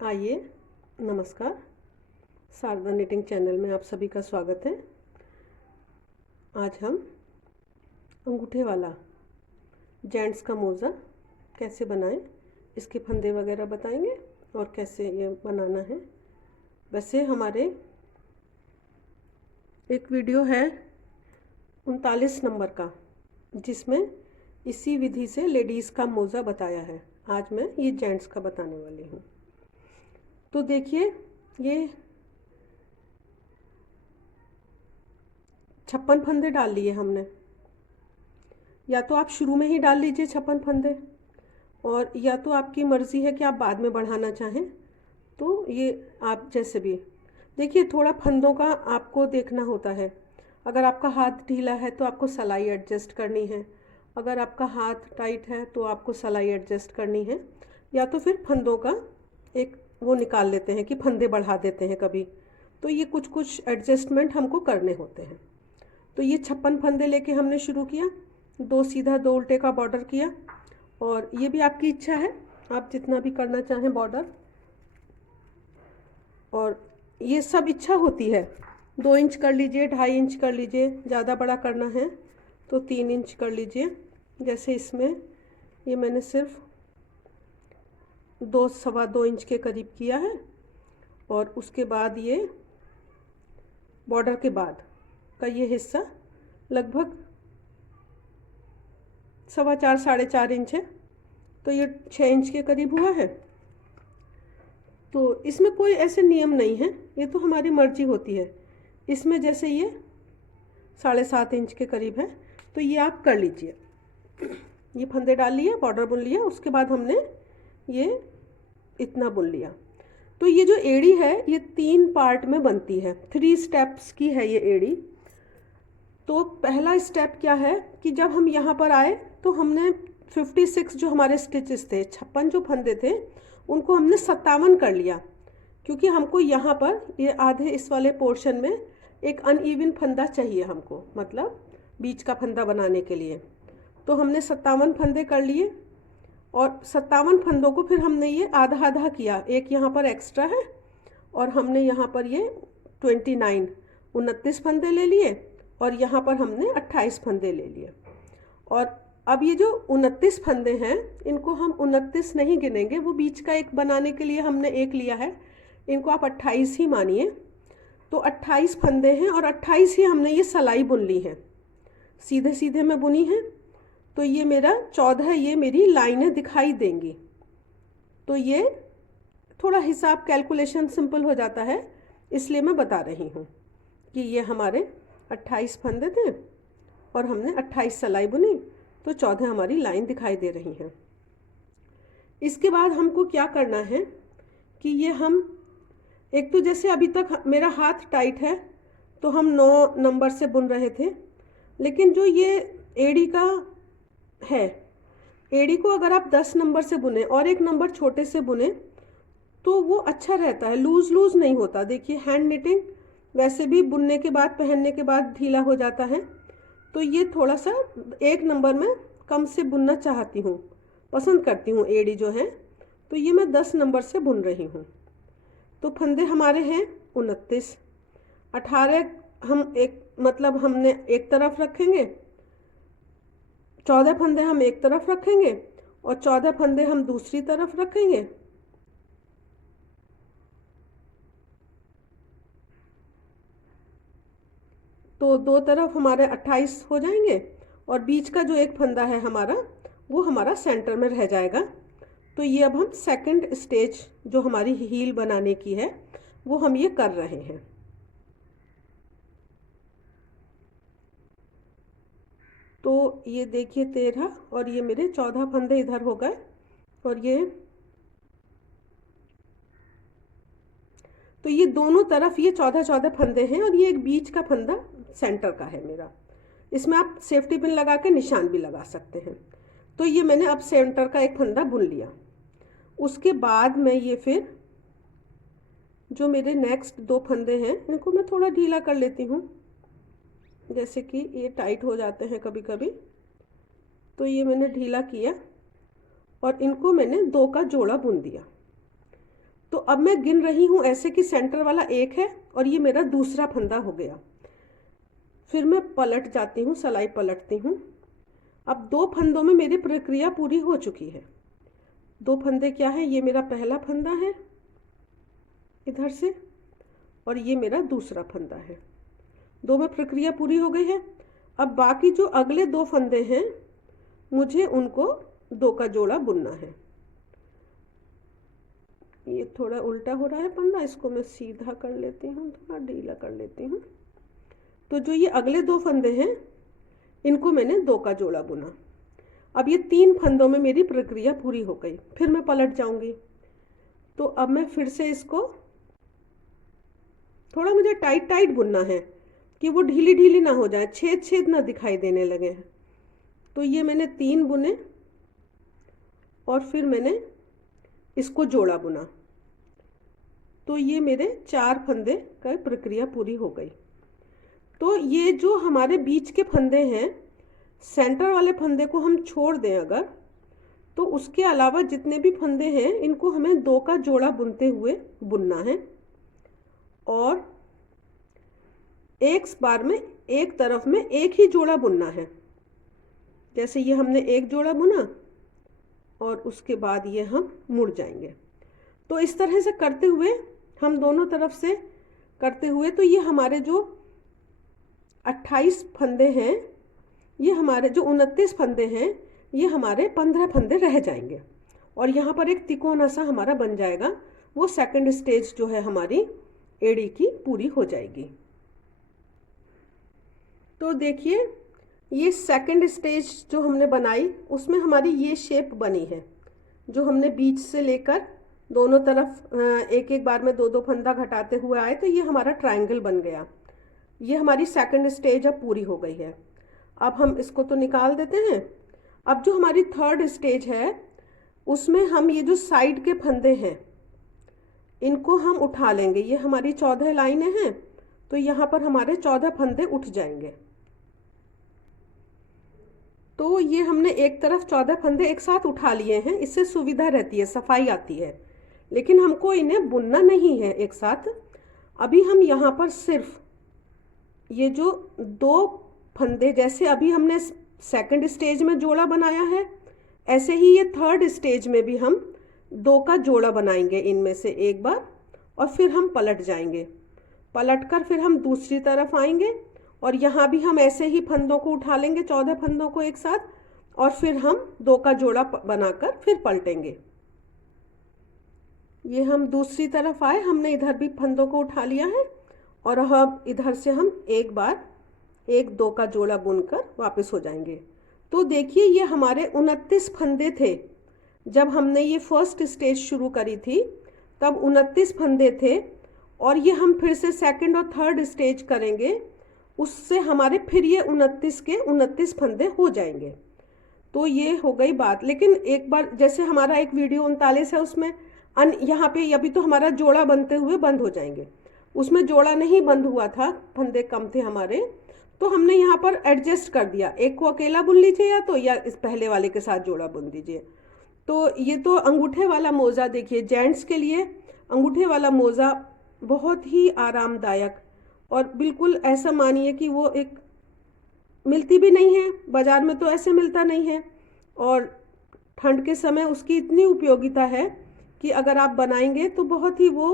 आइए, नमस्कार। Sharda knitting channel में आप सभी का स्वागत है। आज हम अंगूठे वाला जेंट्स का मोज़ा कैसे बनाएं, इसके फंदे वगैरह बताएंगे और कैसे ये बनाना है। वैसे हमारे एक वीडियो है 39 नंबर का, जिसमें इसी विधि से लेडीज़ का मोज़ा बताया है। आज मैं ये जेंट्स का बताने वाली हूँ। तो देखिए, ये 56 फंदे डाल लिए हमने। या तो आप शुरू में ही डाल लीजिए 56 फंदे, और या तो आपकी मर्ज़ी है कि आप बाद में बढ़ाना चाहें, तो ये आप जैसे भी। देखिए, थोड़ा फंदों का आपको देखना होता है। अगर आपका हाथ ढीला है तो आपको सिलाई एडजस्ट करनी है, अगर आपका हाथ टाइट है तो आपको सिलाई एडजस्ट करनी है, या तो फिर फंदों का एक वो निकाल लेते हैं कि फंदे बढ़ा देते हैं कभी। तो ये कुछ कुछ एडजस्टमेंट हमको करने होते हैं। तो ये 56 फंदे लेके हमने शुरू किया, 2 सीधा 2 उल्टे का बॉर्डर किया। और ये भी आपकी इच्छा है, आप जितना भी करना चाहें बॉर्डर, और ये सब इच्छा होती है। 2 इंच कर लीजिए, 2.5 इंच कर लीजिए, ज़्यादा बड़ा करना है तो 3 इंच कर लीजिए। जैसे इसमें ये मैंने सिर्फ 2 सवा 2 इंच के करीब किया है। और उसके बाद ये बॉर्डर के बाद का ये हिस्सा लगभग 4.25 साढ़े 4 इंच है, तो ये 6 इंच के करीब हुआ है। तो इसमें कोई ऐसे नियम नहीं है, ये तो हमारी मर्जी होती है। इसमें जैसे ये 7.5 इंच के करीब है, तो ये आप कर लीजिए। ये फंदे डाल लिए, बॉर्डर बुन लिया, उसके बाद हमने ये इतना बुन लिया। तो ये जो एड़ी है ये 3 पार्ट में बनती है, 3 स्टेप्स की है ये एड़ी। तो पहला स्टेप क्या है कि जब हम यहाँ पर आए तो हमने 56 जो हमारे स्टिचेस थे, 56 जो फंदे थे, उनको हमने 57 कर लिया, क्योंकि हमको यहाँ पर ये आधे इस वाले पोर्शन में एक अनइवन फंदा चाहिए हमको, मतलब बीच का फंदा बनाने के लिए। तो हमने 57 फंदे कर लिए, और 57 फंदों को फिर हमने ये आधा आधा किया। एक यहाँ पर एक्स्ट्रा है, और हमने यहाँ पर ये 29 फंदे ले लिए, और यहाँ पर हमने 28 फंदे ले लिए। और अब ये जो 29 फंदे हैं, इनको हम 29 नहीं गिनेंगे, वो बीच का एक बनाने के लिए हमने एक लिया है, इनको आप 28 ही मानिए। तो 28 फंदे हैं, और 28 ही हमने ये सिलाई बुन ली है, सीधे सीधे में बुनी है। तो ये मेरा 14 ये मेरी लाइनें दिखाई देंगी। तो ये थोड़ा हिसाब कैलकुलेशन सिंपल हो जाता है, इसलिए मैं बता रही हूँ कि ये हमारे 28 फंदे थे और हमने 28 सिलाई बुनी, तो 14 हमारी लाइन दिखाई दे रही हैं। इसके बाद हमको क्या करना है कि ये हम एक तो जैसे अभी तक मेरा हाथ टाइट है तो हम 9 नंबर से बुन रहे थे, लेकिन जो ये एड़ी का है, एड़ी को अगर आप 10 नंबर से बुने और एक नंबर छोटे से बुने तो वो अच्छा रहता है, लूज लूज नहीं होता। देखिए, हैंड निटिंग वैसे भी बुनने के बाद, पहनने के बाद ढीला हो जाता है, तो ये थोड़ा सा एक नंबर में कम से बुनना चाहती हूँ, पसंद करती हूँ एड़ी जो है। तो ये मैं 10 नंबर से बुन रही हूँ। तो फंदे हमारे हैं 29, 18 हम एक मतलब हमने एक तरफ रखेंगे, 14 फंदे हम एक तरफ रखेंगे, और 14 फंदे हम दूसरी तरफ रखेंगे। तो 2 तरफ हमारे 28 हो जाएंगे, और बीच का जो एक फंदा है हमारा, वो हमारा सेंटर में रह जाएगा। तो ये अब हम सेकंड स्टेज जो हमारी हील बनाने की है, वो हम ये कर रहे हैं। तो ये देखिए 13, और ये मेरे 14 फंदे इधर हो गए, और ये दोनों तरफ ये 14 फंदे हैं, और ये एक बीच का फंदा सेंटर का है मेरा। इसमें आप सेफ्टी पिन लगा के निशान भी लगा सकते हैं। तो ये मैंने अब सेंटर का एक फंदा बुन लिया। उसके बाद मैं ये फिर जो मेरे नेक्स्ट 2 फंदे हैं, इनको मैं थोड़ा ढीला कर लेती हूँ, जैसे कि ये टाइट हो जाते हैं कभी कभी। तो ये मैंने ढीला किया, और इनको मैंने 2 का जोड़ा बुन दिया। तो अब मैं गिन रही हूँ ऐसे कि सेंटर वाला एक है और ये मेरा दूसरा फंदा हो गया। फिर मैं पलट जाती हूँ, सिलाई पलटती हूँ। अब 2 फंदों में मेरी प्रक्रिया पूरी हो चुकी है। 2 फंदे क्या है, ये मेरा पहला फंदा है इधर से और ये मेरा दूसरा फंदा है। 2 में प्रक्रिया पूरी हो गई है। अब बाकी जो अगले 2 फंदे हैं मुझे उनको 2 का जोड़ा बुनना है। ये थोड़ा उल्टा हो रहा है फंदा, इसको मैं सीधा कर लेती हूँ, थोड़ा ढीला कर लेती हूँ। तो जो ये अगले 2 फंदे हैं इनको मैंने 2 का जोड़ा बुना। अब ये 3 फंदों में मेरी प्रक्रिया पूरी हो गई। फिर मैं पलट जाऊंगी। तो अब मैं फिर से इसको थोड़ा मुझे टाइट टाइट बुनना है कि वो ढीली ढीली ना हो जाए, छेद छेद ना दिखाई देने लगे। तो ये मैंने 3 बुने और फिर मैंने इसको जोड़ा बुना। तो ये मेरे 4 फंदे का प्रक्रिया पूरी हो गई। तो ये जो हमारे बीच के फंदे हैं, सेंटर वाले फंदे को हम छोड़ दें अगर, तो उसके अलावा जितने भी फंदे हैं इनको हमें 2 का जोड़ा बुनते हुए बुनना है और एक बार में एक तरफ में एक ही जोड़ा बुनना है। जैसे ये हमने एक जोड़ा बुना और उसके बाद ये हम मुड़ जाएंगे। तो इस तरह से करते हुए हम दोनों तरफ से करते हुए, तो ये हमारे जो 28 फंदे हैं, ये हमारे जो 29 फंदे हैं, ये हमारे 15 फंदे रह जाएंगे और यहाँ पर एक तिकोना सा हमारा बन जाएगा। वो सेकंड स्टेज जो है हमारी एड़ी की पूरी हो जाएगी। तो देखिए ये सेकंड स्टेज जो हमने बनाई उसमें हमारी ये शेप बनी है, जो हमने बीच से लेकर दोनों तरफ एक एक बार में 2-2 फंदा घटाते हुए आए, तो ये हमारा ट्रायंगल बन गया। ये हमारी सेकंड स्टेज अब पूरी हो गई है। अब हम इसको तो निकाल देते हैं। अब जो हमारी थर्ड स्टेज है उसमें हम ये जो साइड के फंदे हैं इनको हम उठा लेंगे। ये हमारी 14 लाइनें हैं, तो यहाँ पर हमारे 14 फंदे उठ जाएंगे। तो ये हमने एक तरफ 14 फंदे एक साथ उठा लिए हैं, इससे सुविधा रहती है, सफाई आती है, लेकिन हमको इन्हें बुनना नहीं है एक साथ। अभी हम यहाँ पर सिर्फ ये जो 2 फंदे, जैसे अभी हमने सेकंड स्टेज में जोड़ा बनाया है, ऐसे ही ये थर्ड स्टेज में भी हम 2 का जोड़ा बनाएंगे इनमें से एक बार और फिर हम पलट जाएंगे। पलट कर फिर हम दूसरी तरफ आएंगे और यहाँ भी हम ऐसे ही फंदों को उठा लेंगे, 14 फंदों को एक साथ, और फिर हम 2 का जोड़ा बनाकर फिर पलटेंगे। ये हम दूसरी तरफ आए, हमने इधर भी फंदों को उठा लिया है और अब इधर से हम एक बार 1-2 का जोड़ा बुनकर वापस हो जाएंगे। तो देखिए ये हमारे 29 फंदे थे जब हमने ये फर्स्ट स्टेज शुरू करी थी, तब 29 फंदे थे और ये हम फिर से सेकंड और थर्ड स्टेज करेंगे, उससे हमारे फिर ये 29 के 29 फंदे हो जाएंगे। तो ये हो गई बात। लेकिन एक बार जैसे हमारा एक वीडियो 39 है उसमें यहाँ पे अभी तो हमारा जोड़ा बनते हुए बंद हो जाएंगे, उसमें जोड़ा नहीं बंद हुआ था, फंदे कम थे हमारे, तो हमने यहाँ पर एडजस्ट कर दिया, एक को अकेला बुन लीजिए या इस पहले वाले के साथ जोड़ा बुन दीजिए। तो ये तो अंगूठे वाला मोज़ा देखिए, जेंट्स के लिए अंगूठे वाला मोज़ा बहुत ही आरामदायक और बिल्कुल ऐसा मानिए कि वो एक मिलती भी नहीं है बाज़ार में, तो ऐसे मिलता नहीं है, और ठंड के समय उसकी इतनी उपयोगिता है कि अगर आप बनाएंगे तो बहुत ही वो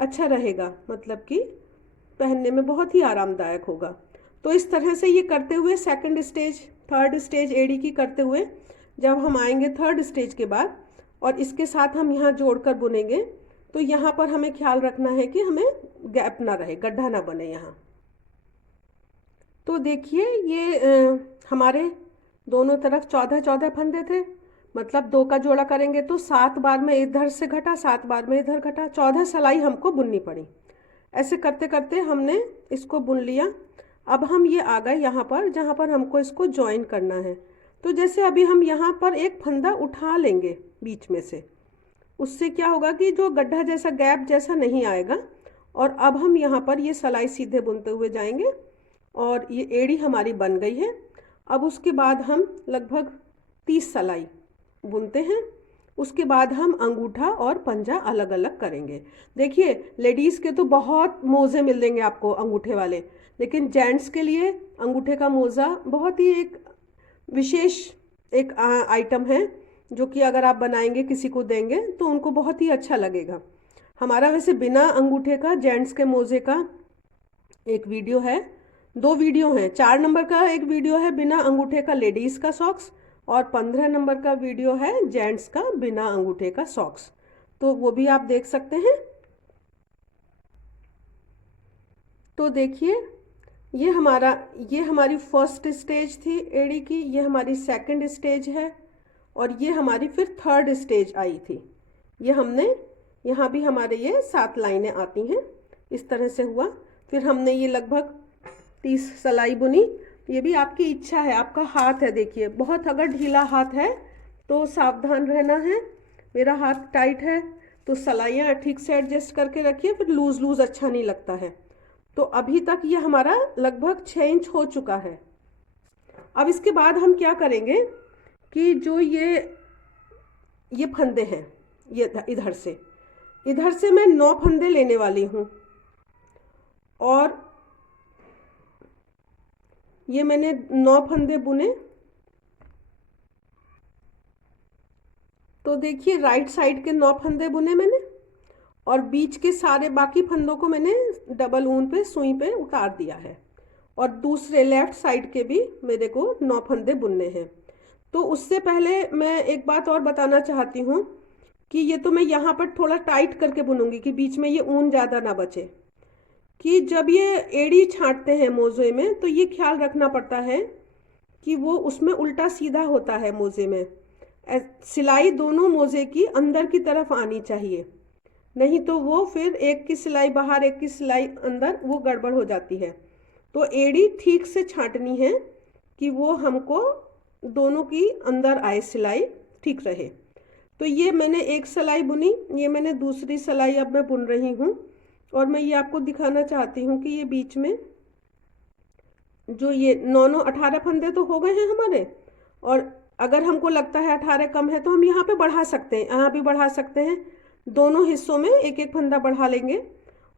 अच्छा रहेगा, मतलब कि पहनने में बहुत ही आरामदायक होगा। तो इस तरह से ये करते हुए सेकंड स्टेज थर्ड स्टेज एड़ी की करते हुए जब हम आएंगे थर्ड स्टेज के बाद और इसके साथ हम यहाँ जोड़कर बुनेंगे, तो यहाँ पर हमें ख्याल रखना है कि हमें गैप ना रहे, गड्ढा ना बने यहाँ। तो देखिए ये हमारे दोनों तरफ 14-14 फंदे थे, मतलब 2 का जोड़ा करेंगे तो 7 बार में इधर से घटा, 7 बार में इधर घटा, 14 सिलाई हमको बुननी पड़ी। ऐसे करते करते हमने इसको बुन लिया। अब हम ये आ गए यहाँ पर जहाँ पर हमको इसको ज्वाइन करना है। तो जैसे अभी हम यहाँ पर एक फंदा उठा लेंगे बीच में से, उससे क्या होगा कि जो गड्ढा जैसा गैप जैसा नहीं आएगा, और अब हम यहाँ पर ये सिलाई सीधे बुनते हुए जाएंगे और ये एड़ी हमारी बन गई है। अब उसके बाद हम लगभग 30 सिलाई बुनते हैं, उसके बाद हम अंगूठा और पंजा अलग अलग करेंगे। देखिए लेडीज़ के तो बहुत मोज़े मिल देंगे आपको अंगूठे वाले, लेकिन जेंट्स के लिए अंगूठे का मोज़ा बहुत ही एक विशेष एक आइटम है, जो कि अगर आप बनाएंगे किसी को देंगे तो उनको बहुत ही अच्छा लगेगा। हमारा वैसे बिना अंगूठे का जेंट्स के मोज़े का एक वीडियो है, 2 वीडियो हैं। 4 नंबर का एक वीडियो है बिना अंगूठे का लेडीज़ का सॉक्स, और 15 नंबर का वीडियो है जेंट्स का बिना अंगूठे का सॉक्स, तो वो भी आप देख सकते हैं। तो देखिए ये हमारी फर्स्ट स्टेज थी एड़ी की, ये हमारी सेकंड स्टेज है, और ये हमारी फिर थर्ड स्टेज आई थी। ये हमने यहाँ भी हमारे ये 7 लाइनें आती हैं, इस तरह से हुआ। फिर हमने ये लगभग 30 सिलाई बुनी। ये भी आपकी इच्छा है, आपका हाथ है। देखिए बहुत अगर ढीला हाथ है तो सावधान रहना है। मेरा हाथ टाइट है तो सिलाइयाँ ठीक से एडजस्ट करके रखिए, फिर लूज लूज अच्छा नहीं लगता है। तो अभी तक ये हमारा लगभग 6 इंच हो चुका है। अब इसके बाद हम क्या करेंगे कि जो ये फंदे हैं, ये इधर से मैं 9 फंदे लेने वाली हूँ, और ये मैंने 9 फंदे बुने। तो देखिए राइट साइड के 9 फंदे बुने मैंने, और बीच के सारे बाकी फंदों को मैंने डबल ऊन पे सुई पे उतार दिया है, और दूसरे लेफ्ट साइड के भी मेरे को 9 फंदे बुनने हैं। तो उससे पहले मैं एक बात और बताना चाहती हूँ कि ये तो मैं यहाँ पर थोड़ा टाइट करके बुनूंगी कि बीच में ये ऊन ज़्यादा ना बचे। कि जब ये एड़ी छांटते हैं मोजे में तो ये ख्याल रखना पड़ता है कि वो उसमें उल्टा सीधा होता है मोजे में। सिलाई दोनों मोजे की अंदर की तरफ आनी चाहिए, नहीं तो वो फिर एक की सिलाई बाहर एक की सिलाई अंदर, वो गड़बड़ हो जाती है। तो एड़ी ठीक से छांटनी है कि वो हमको दोनों की अंदर आए, सिलाई ठीक रहे। तो ये मैंने एक सिलाई बुनी, ये मैंने दूसरी सिलाई अब मैं बुन रही हूँ, और मैं ये आपको दिखाना चाहती हूँ कि ये बीच में जो ये 9 18 फंदे तो हो गए हैं हमारे। और अगर हमको लगता है 18 कम है तो हम यहाँ पे बढ़ा सकते हैं, यहाँ भी बढ़ा सकते हैं। दोनों हिस्सों में एक एक फंदा बढ़ा लेंगे,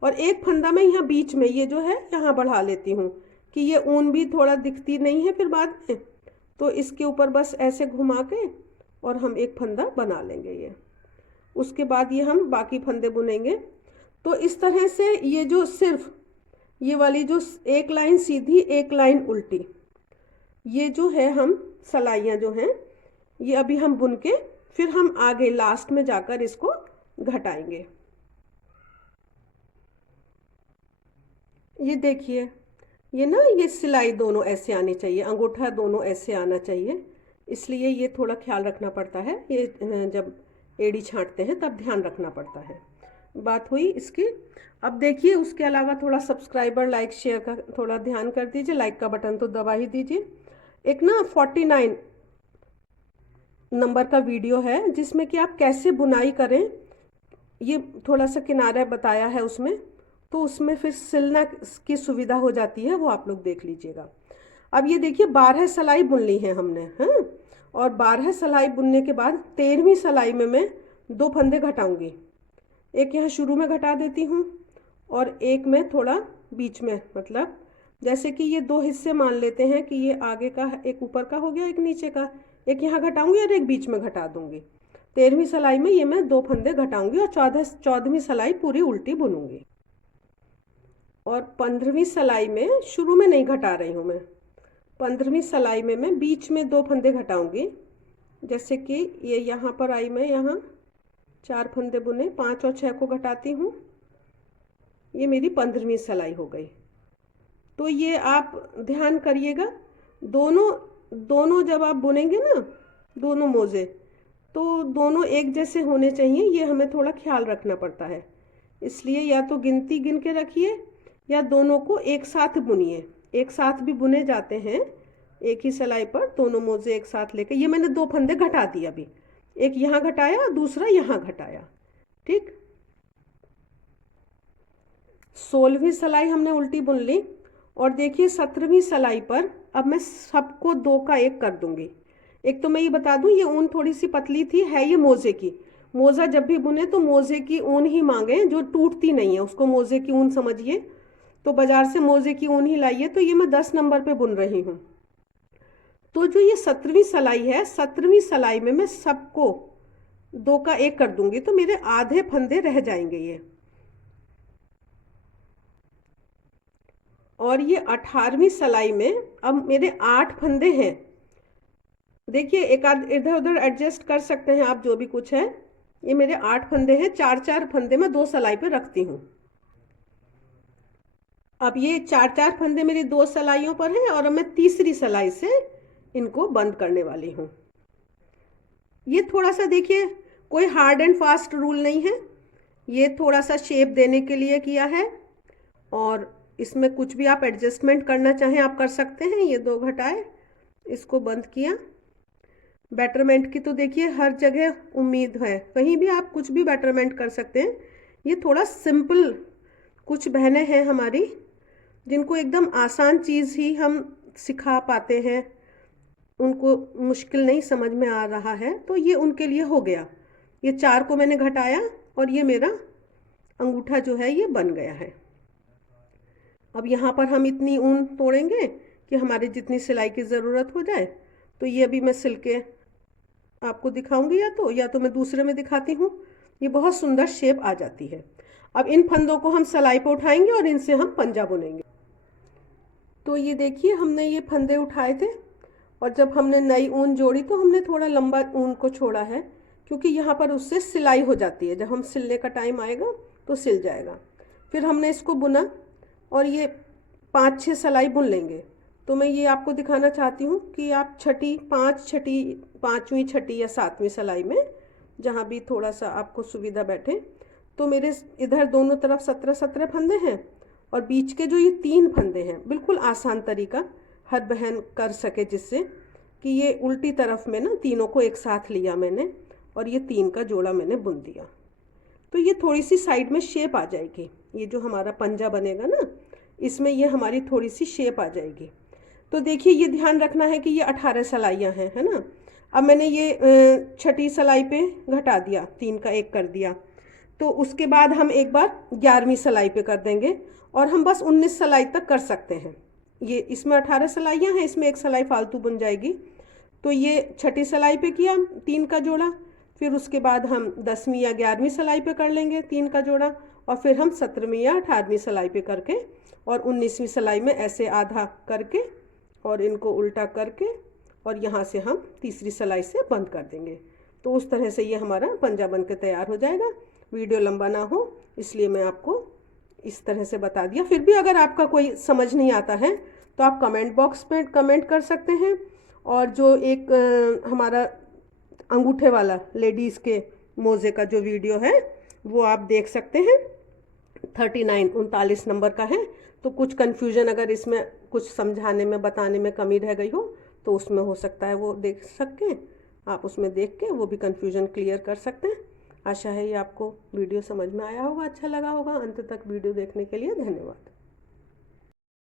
और एक फंदा मैं यहाँ बीच में ये जो है यहाँ बढ़ा लेती हूँ कि ये ऊन भी थोड़ा दिखती नहीं है फिर बाद में। तो इसके ऊपर बस ऐसे घुमा के और हम एक फंदा बना लेंगे ये। उसके बाद ये हम बाकी फंदे बुनेंगे। तो इस तरह से ये जो सिर्फ ये वाली जो एक लाइन सीधी एक लाइन उल्टी, ये जो है हम सिलाइयाँ जो हैं ये अभी हम बुन के फिर हम आगे लास्ट में जाकर इसको घटाएंगे। ये देखिए ये ना ये सिलाई दोनों ऐसे आनी चाहिए, अंगूठा दोनों ऐसे आना चाहिए, इसलिए ये थोड़ा ख्याल रखना पड़ता है। ये जब एड़ी छांटते हैं तब ध्यान रखना पड़ता है। बात हुई इसकी। अब देखिए उसके अलावा थोड़ा सब्सक्राइबर लाइक शेयर का थोड़ा ध्यान कर दीजिए, लाइक का बटन तो दबा ही दीजिए। एक ना 49 नंबर का वीडियो है जिसमें कि आप कैसे बुनाई करें, ये थोड़ा सा किनारा बताया है उसमें, तो उसमें फिर सिलना की सुविधा हो जाती है, वो आप लोग देख लीजिएगा। अब ये देखिए 12 सिलाई बुन ली है हमने, हाँ। और 12 सिलाई बुनने के बाद 13वीं सिलाई में मैं 2 फंदे घटाऊंगी। एक यहाँ शुरू में घटा देती हूँ, और एक में थोड़ा बीच में, मतलब जैसे कि ये 2 हिस्से मान लेते हैं कि ये आगे का एक ऊपर का हो गया, एक नीचे का, एक यहाँ घटाऊंगी और एक बीच में घटा दूंगी। 13वीं सिलाई में ये मैं 2 फंदे घटाऊंगी और 14वीं सिलाई पूरी उल्टी बुनूंगी। और 15वीं सिलाई में शुरू में नहीं घटा रही हूँ मैं, 15वीं सिलाई में मैं बीच में 2 फंदे घटाऊंगी। जैसे कि ये यहाँ पर आई, मैं यहाँ 4 फंदे बुने, 5 और 6 को घटाती हूँ, ये मेरी 15वीं सिलाई हो गई। तो ये आप ध्यान करिएगा, दोनों जब आप बुनेंगे ना दोनों मोजे, तो दोनों एक जैसे होने चाहिए, ये हमें थोड़ा ख्याल रखना पड़ता है। इसलिए या तो गिनती गिन के रखिए या दोनों को एक साथ बुनिए। एक साथ भी बुने जाते हैं, एक ही सिलाई पर दोनों मोजे एक साथ लेके। ये मैंने 2 फंदे घटा दिए अभी, एक यहाँ घटाया दूसरा यहाँ घटाया, ठीक। 16वीं सिलाई हमने उल्टी बुन ली, और देखिए 17वीं सिलाई पर अब मैं सबको 2 का 1 कर दूंगी। एक तो मैं ये बता दूं, ये ऊन थोड़ी सी पतली थी, है ये मोजे की। मोजा जब भी बुने तो मोजे की ऊन ही मांगे, जो टूटती नहीं है उसको मोजे की ऊन समझिए। तो बाजार से मोजे की ऊन ही लाइए। तो ये मैं 10 नंबर पे बुन रही हूँ। तो जो ये 17वीं सिलाई है, 17वीं सिलाई में मैं सबको 2 का 1 कर दूंगी, तो मेरे आधे फंदे रह जाएंगे ये। और ये 18वीं सिलाई में अब मेरे 8 फंदे हैं। देखिए एक आध इधर उधर एडजस्ट कर सकते हैं आप, जो भी कुछ है। ये मेरे 8 फंदे हैं, 4-4 फंदे मैं 2 सिलाई पे रखती हूँ। अब ये 4-4 फंदे मेरी 2 सिलाइयों पर हैं, और अब मैं तीसरी सिलाई से इनको बंद करने वाली हूँ। ये थोड़ा सा देखिए, कोई हार्ड एंड फास्ट रूल नहीं है, ये थोड़ा सा शेप देने के लिए किया है। और इसमें कुछ भी आप एडजस्टमेंट करना चाहें आप कर सकते हैं। ये 2 घटाए, इसको बंद किया। बेटरमेंट की तो देखिए हर जगह उम्मीद है, कहीं भी आप कुछ भी बेटरमेंट कर सकते हैं। ये थोड़ा सिंपल, कुछ बहनें हैं हमारी जिनको एकदम आसान चीज़ ही हम सिखा पाते हैं, उनको मुश्किल नहीं समझ में आ रहा है, तो ये उनके लिए हो गया। ये 4 को मैंने घटाया और ये मेरा अंगूठा जो है ये बन गया है। अब यहाँ पर हम इतनी ऊन तोड़ेंगे कि हमारी जितनी सिलाई की ज़रूरत हो जाए। तो ये अभी मैं सिल के आपको दिखाऊंगी, या तो मैं दूसरे में दिखाती हूँ। ये बहुत सुंदर शेप आ जाती है। अब इन फंदों को हम सिलाई पे उठाएंगे और इनसे हम पंजा बुनेंगे। तो ये देखिए हमने ये फंदे उठाए थे, और जब हमने नई ऊन जोड़ी तो हमने थोड़ा लंबा ऊन को छोड़ा है, क्योंकि यहाँ पर उससे सिलाई हो जाती है। जब हम सिलने का टाइम आएगा तो सिल जाएगा। फिर हमने इसको बुना और ये 5-6 सिलाई बुन लेंगे। तो मैं ये आपको दिखाना चाहती हूँ कि आप छठी, 5वीं, 6ठी या 7वीं सिलाई में जहाँ भी थोड़ा सा आपको सुविधा बैठे। तो मेरे इधर दोनों तरफ 17-17 फंदे हैं, और बीच के जो ये 3 फंदे हैं, बिल्कुल आसान तरीका हर बहन कर सके, जिससे कि ये उल्टी तरफ में ना तीनों को एक साथ लिया मैंने, और ये 3 का जोड़ा मैंने बुन दिया। तो ये थोड़ी सी साइड में शेप आ जाएगी। ये जो हमारा पंजा बनेगा ना, इसमें ये हमारी थोड़ी सी शेप आ जाएगी। तो देखिए ये ध्यान रखना है कि ये 18 सिलाइयाँ हैं, है ना। अब मैंने ये छठी सिलाई पे घटा दिया, 3 का 1 कर दिया। तो उसके बाद हम एक बार 11वीं सिलाई पे कर देंगे, और हम बस 19 सिलाई तक कर सकते हैं। ये इसमें 18 सिलाइयाँ हैं, इसमें 1 सिलाई फालतू बन जाएगी। तो ये छठी सिलाई पे किया 3 का जोड़ा, फिर उसके बाद हम 10वीं या 11वीं सिलाई पे कर लेंगे 3 का जोड़ा, और फिर हम 17वीं या 18वीं सिलाई पे करके, और 19वीं सिलाई में ऐसे आधा करके और इनको उल्टा करके, और यहाँ से हम तीसरी सिलाई से बंद कर देंगे। तो उस तरह से ये हमारा पंजा बन के तैयार हो जाएगा। वीडियो लंबा ना हो इसलिए मैं आपको इस तरह से बता दिया। फिर भी अगर आपका कोई समझ नहीं आता है तो आप कमेंट बॉक्स पे कमेंट कर सकते हैं। और जो एक हमारा अंगूठे वाला लेडीज़ के मोज़े का जो वीडियो है वो आप देख सकते हैं, 39 नंबर का है। तो कुछ कन्फ्यूजन अगर इसमें कुछ समझाने में बताने में कमी रह गई हो तो उसमें हो सकता है वो देख सकें, आप उसमें देख के वो भी कन्फ्यूजन क्लियर कर सकते हैं। आशा है ये आपको वीडियो समझ में आया होगा, अच्छा लगा होगा। अंत तक वीडियो देखने के लिए धन्यवाद।